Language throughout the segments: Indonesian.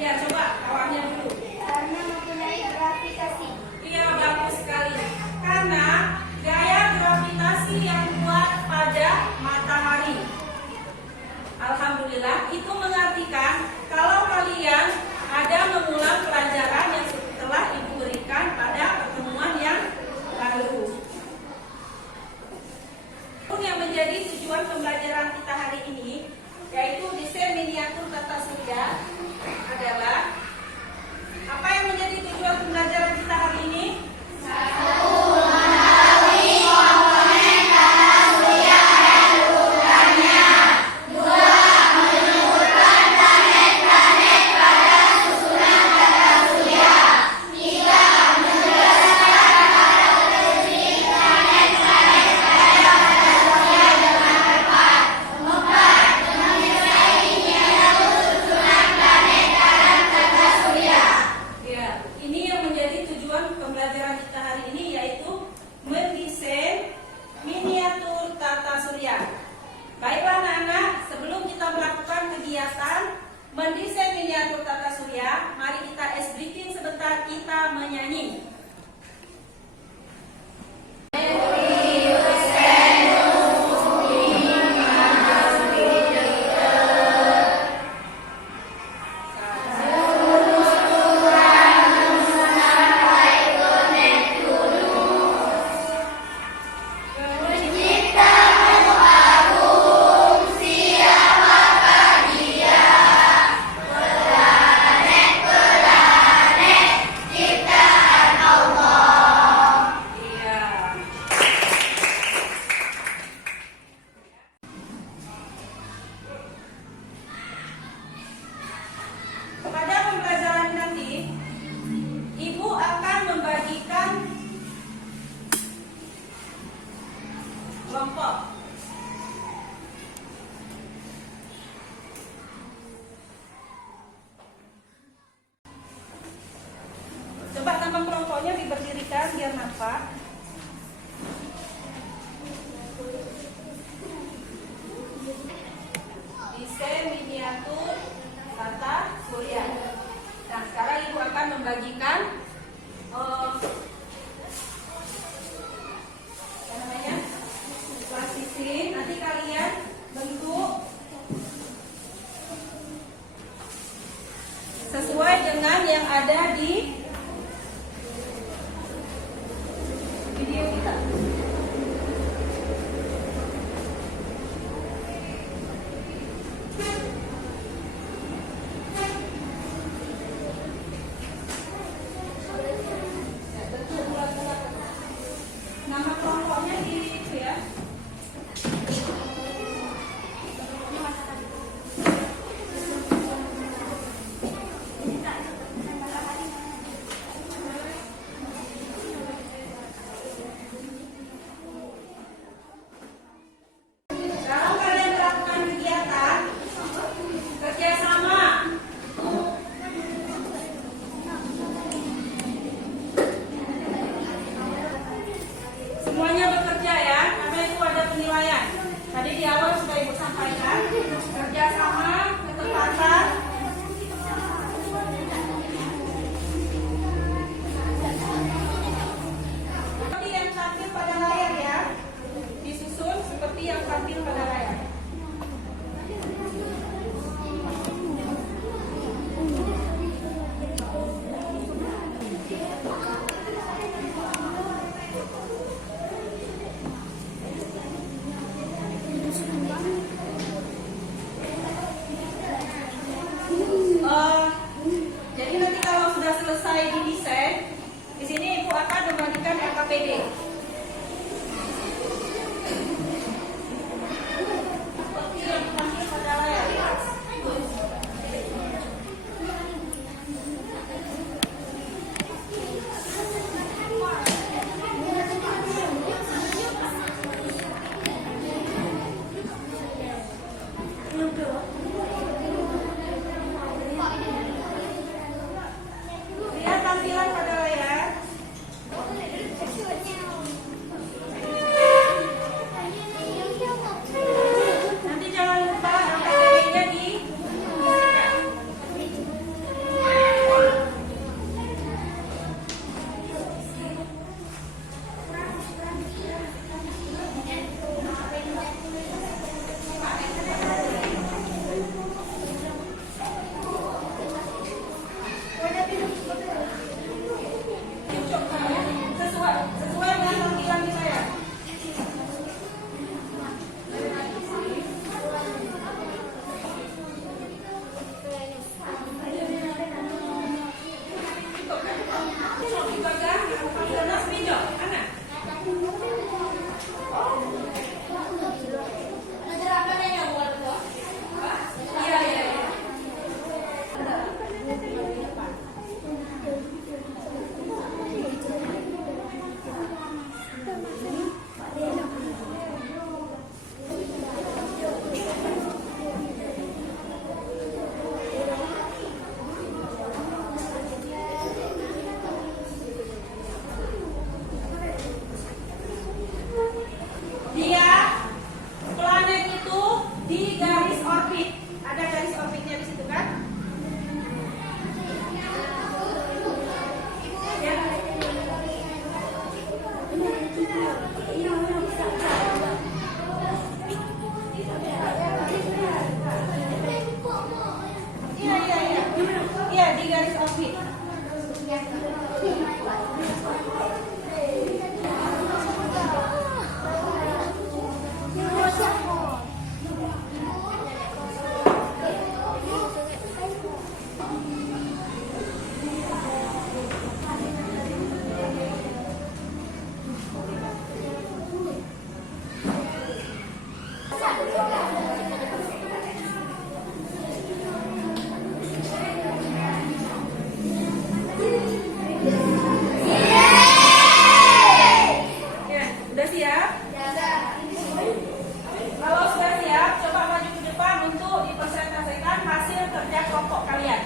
Ya, coba awalnya dulu. Karena mempunyai gravitasi. Iya, bagus sekali. Karena gaya gravitasi yang kuat pada matahari. Alhamdulillah, itu mengartikan kalau kalian ada mengulang pelajaran yang telah Ibu berikan pada pertemuan yang lalu. Yang menjadi tujuan pembelajaran kita hari ini, yaitu desain miniatur tata surya, adalah apa yang menjadi tujuan pembelajaran kita hari ini? Satu, mengetahui komponen tata surya dan urutannya. Dua, menemukan planet-planet pada susunan tata surya. Tiga, menjelaskan karakteristik planet-planet pada tata surya dengan tepat. Empat, mengenai miniatur susunan planet dalam tata surya. Ya, ini yang menjadi tujuan pembelajaran kita hari ini, yaitu mendesain miniatur tata surya. Baiklah anak-anak, sebelum kita melakukan kegiatan mendesain miniatur tata surya, mari kita breaking sebentar, kita menyanyi. Pada pembelajaran nanti, Ibu akan membagikan kelompok. Coba nama kelompoknya diberdirikan biar nampak. Desain miniatur tata surya. Nah, sekarang Ibu akan membagikan apa namanya? Plasisin. Nanti kalian bentuk sesuai dengan yang ada di video kita. Nama kelompoknya di itu ya. Kalau kalian melakukan kegiatan kerjasama, semuanya bekerja ya, karena itu ada penilaian. Tadi di awal sudah Ibu sampaikan, kerjasama, ketepatan, seperti yang tampil pada layar ya, disusun seperti yang tampil pada layar. Jadi nanti kalau sudah selesai didesain, di sini Ibu akan membagikan LKPD. Seperti yang tampil pada layar. Lihat tampilan pada layar. Taufik. Ya, udah siap? Kalau sudah siap, coba maju ke depan untuk dipresentasikan hasil kerja kelompok kalian.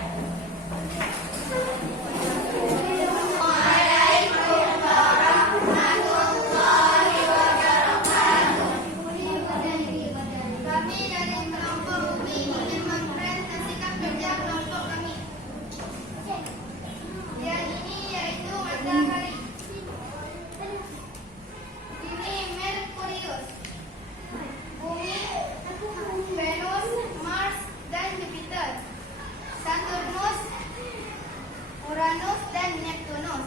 Kami dari kelompok UMI ingin mempresentasikan kerja kelompok kami. Yang ini yaitu matahari. Ini Merkurius, Bumi, Venus, Mars, dan Jupiter. Saturnus, Uranus, dan Neptunus.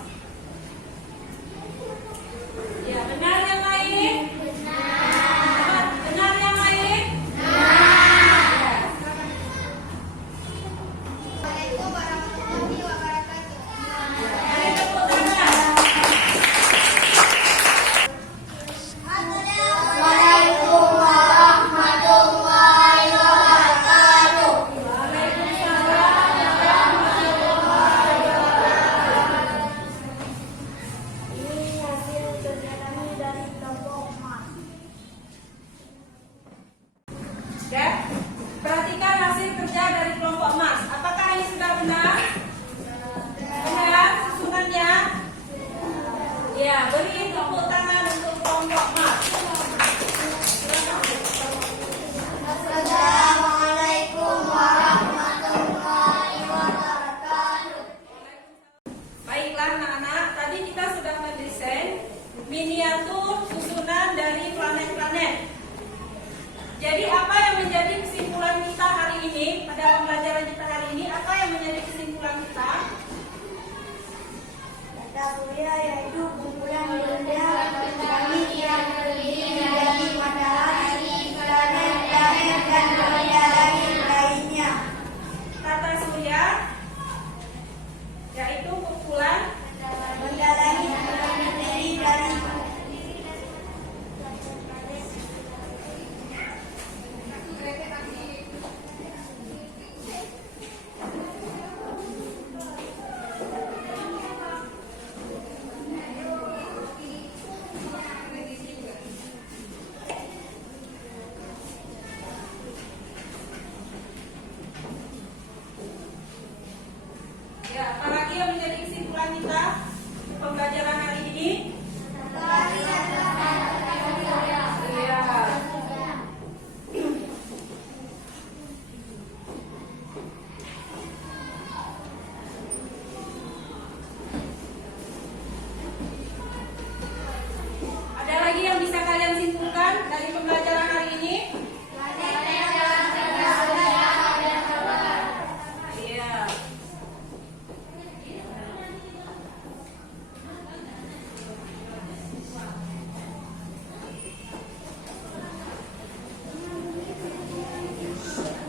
Ya, benar yang lain? Benar yang lain? Assalamualaikum warahmatullahi wabarakatuh. Mari tepuk tangan. Assalamualaikum warahmatullahi wabarakatuh. Ini hasil kerja kami dari kelompok emas. Ya, perhatikan hasil kerja dari kelompok emas. Apakah ini sudah benar? Benar susunannya? Ya, beri tepuk tangan untuk kelompok emas. Assalamualaikum warahmatullahi wabarakatuh. Baiklah anak-anak, tadi kita sudah mendesain miniatur susunan dari planet-planet. Jadi apa yang menjadi kesimpulan kita hari ini, pada pembelajaran kita hari ini, apa yang menjadi kesimpulan kita? Tata surya yaitu kumpulan benda langit yang terdiri dari matahari, planet-planet, dan benda langit lainnya. Tata surya yaitu kumpulan Benda langit yang terdiri dari ya, apalagi yang menjadi kesimpulan kita pembelajaran hari ini? Ya. Ada lagi yang bisa kalian simpulkan dari pembelajaran hari ini? Iya.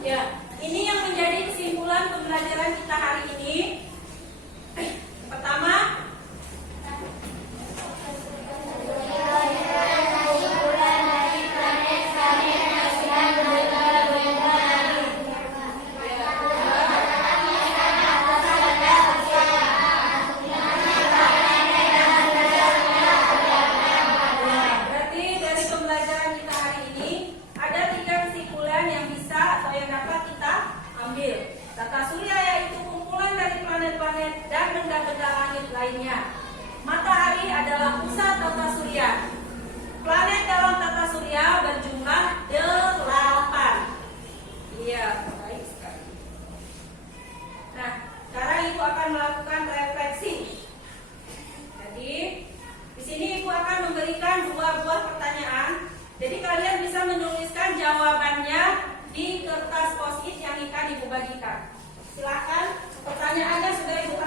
Ya, ini yang menjadi kesimpulan pembelajaran kita hari ini. Pertama, berarti dari pembelajaran kita hari ini ada 3 kesimpulan yang bisa atau yang dapat kita ambil. Tata surya yaitu kumpulan dari planet-planet dan benda-benda langit lainnya. Matahari adalah pusat tata surya. Planet dalam tata surya berjumlah 8. Iya, baik sekali. Nah, sekarang Ibu akan melakukan refleksi. Jadi, di sini Ibu akan memberikan 2 buah pertanyaan. Jadi kalian bisa menuliskan jawabannya di kertas post-it yang akan Ibu bagikan. Silakan, pertanyaannya sudah Ibu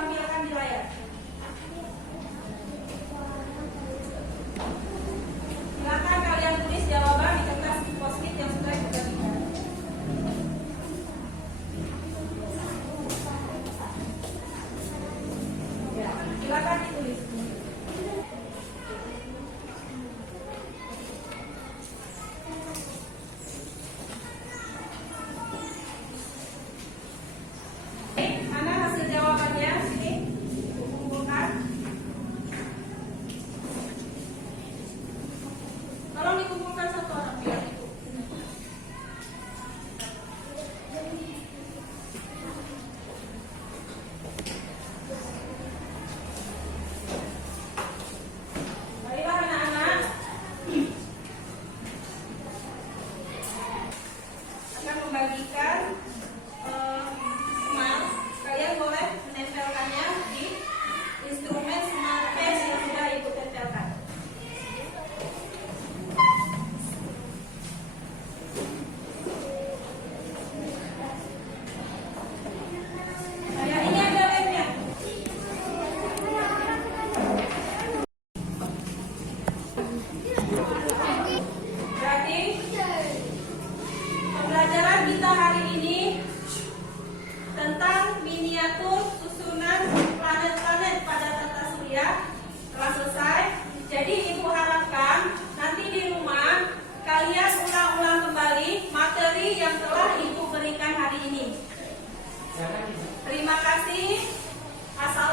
kasih.